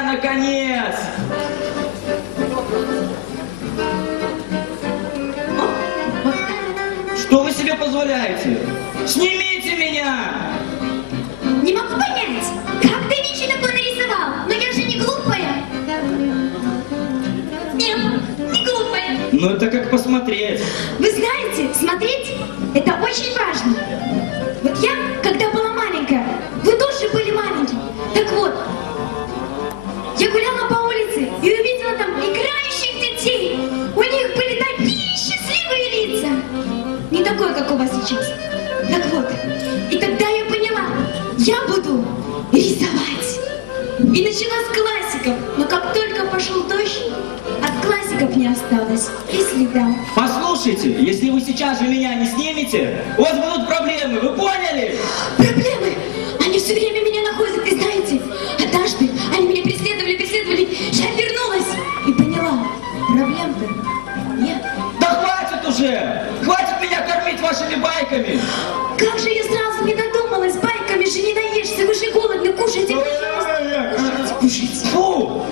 меня, наконец! Что вы себе позволяете? Снимите меня! Не могу понять, как ты Вичи такой нарисовал? Но я же не глупая. Нет, не глупая. Ну это как посмотреть. Вы знаете, смотреть – это очень важно. Вот я, когда была маленькая, вы тоже были маленькие. Так вот, я гуляла по улице и увидела там играющих детей. У них были такие счастливые лица. Не такое, как у вас сейчас. Так вот, и тогда я поняла, я буду рисовать. И начала с классиков, но как только пошел дождь, от классиков не осталось и следа. Послушайте, если вы сейчас же меня не снимете, у вас будут проблемы, вы поняли? Проблемы? Они все время меня находят, и знаете, однажды они меня преследовали, я вернулась и поняла, проблем-то нет. Да хватит уже! Хватит меня кормить вашими байками! Как же я сразу не додумалась, байками же не наешься, вы же голодны, кушайте, пожалуйста, кушайте. Фу!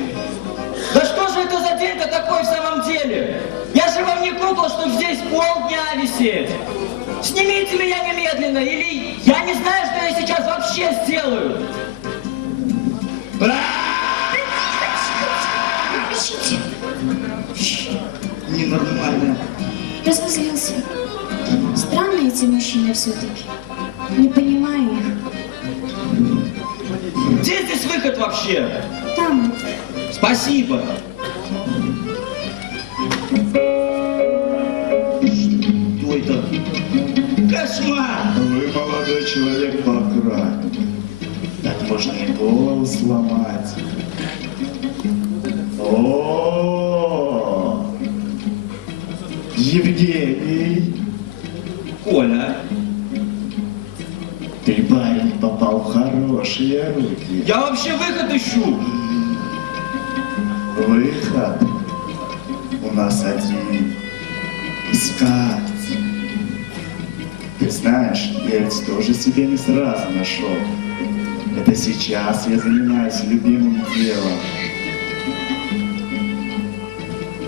Да что же это за день-то такой в самом деле? Я же вам не кукла, чтобы здесь полдня висеть! Снимите меня немедленно, или я не знаю, что я сейчас вообще сделаю! Ненормально. Разозлился. Странные эти мужчины все-таки. Не понимаю их. Где здесь выход вообще? Там. Спасибо. Что это? Кошмар! Вы, молодой человек, поаккуратнее. Так можно и голову сломать. О, Евгений, Коля, ты, парень, попал в хорошие руки. я вообще выход ищу. Выход у нас один. Искать. Ты знаешь, я ведь тоже себе не сразу нашел. Это сейчас я занимаюсь любимым делом.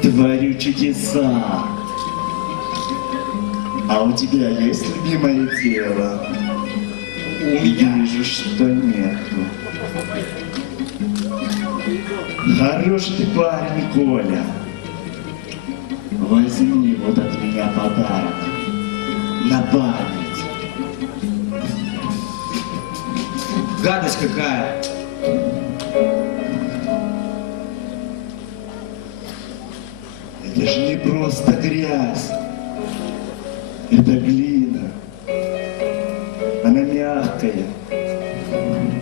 Творю чудеса. А у тебя есть любимое дело? У меня. Вижу, что нету. Хороший ты парень, Коля. Возьми вот от меня подарок. На память. Гадость какая. Это же не просто грязь. Это глина. Она мягкая,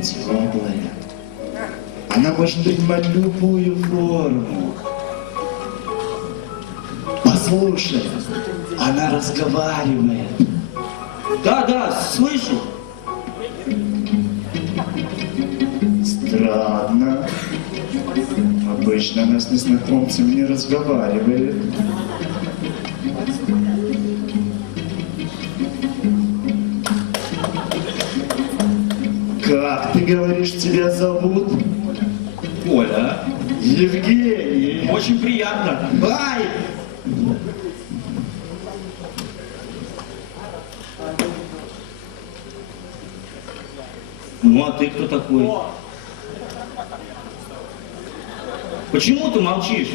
теплая. Она может принимать любую форму. Послушай, она разговаривает. Да, слышу. Странно. Обычно она с незнакомцами не разговаривает. Как ты говоришь, тебя зовут? Коля, Евгений. очень приятно. Ай! Ну а ты кто такой? Почему ты молчишь?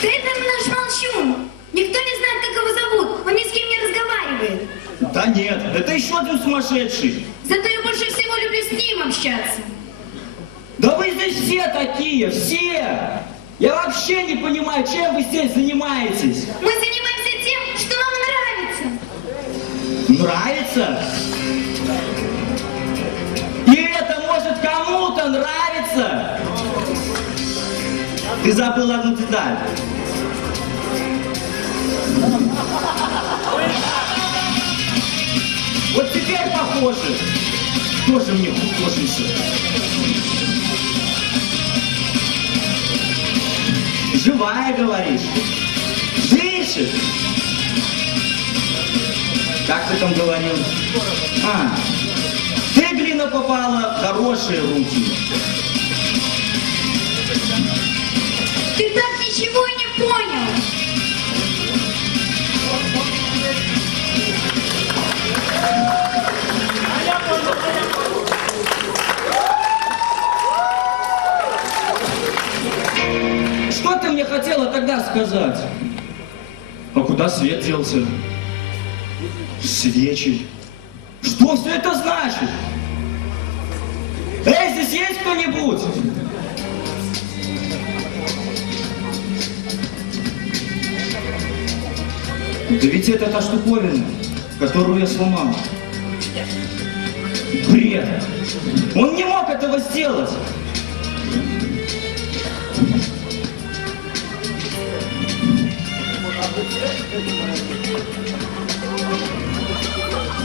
Да это наш молчун. Никто не знает, как его зовут. Он ни с кем не разговаривает. Да нет, это еще один сумасшедший. Зато я больше всего люблю с ним общаться. Да вы здесь все такие, все! Я вообще не понимаю, чем вы здесь занимаетесь. Мы занимаемся тем, что нам нравится. Нравится? И это может кому-то нравиться? Ты забыл одну деталь. Вот теперь похоже. Тоже мне художница. Живая, говоришь? Дышит? Как ты там говорил? Ты, глина, попала в хорошие руки. Ты так ничего и не понял. Что ты мне хотела тогда сказать? А куда свет делся? Свечи. Что все это значит? Эй, здесь есть кто-нибудь? Да ведь это та штуковина, которую я сломал. Бред! Он не мог этого сделать!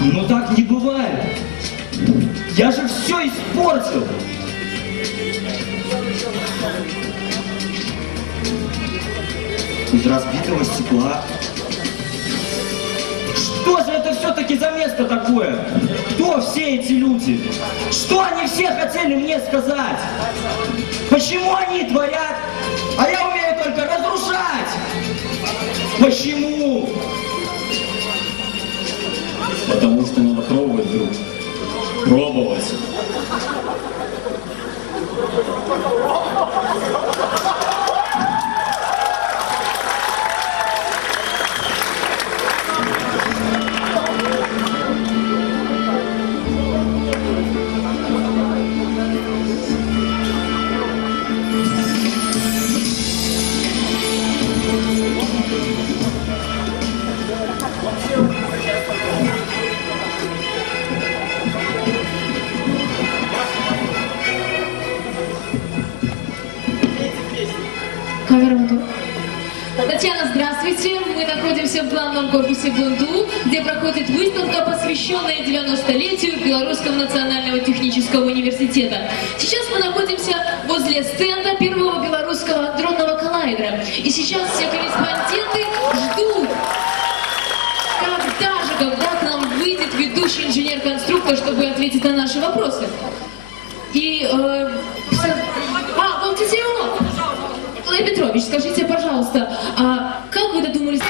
Но так не бывает! Я же все испортил! Из разбитого стекла. Что же это все-таки за место такое? Кто все эти люди? Что они все хотели мне сказать? Почему они творят, а я умею только разрушать? Почему? Потому что надо пробовать, друг. Пробовать. Камера готова. Татьяна, здравствуйте. Мы находимся в главном корпусе БНТУ, где проходит выставка, посвященная 90-летию Белорусского национального технического университета. Сейчас мы находимся возле стенда первого белорусского дронного коллайдера. И сейчас все корреспонденты ждут, когда к нам выйдет ведущий инженер-конструктор, чтобы ответить на наши вопросы. И... вот Николай Петрович, скажите, пожалуйста, а как вы додумались...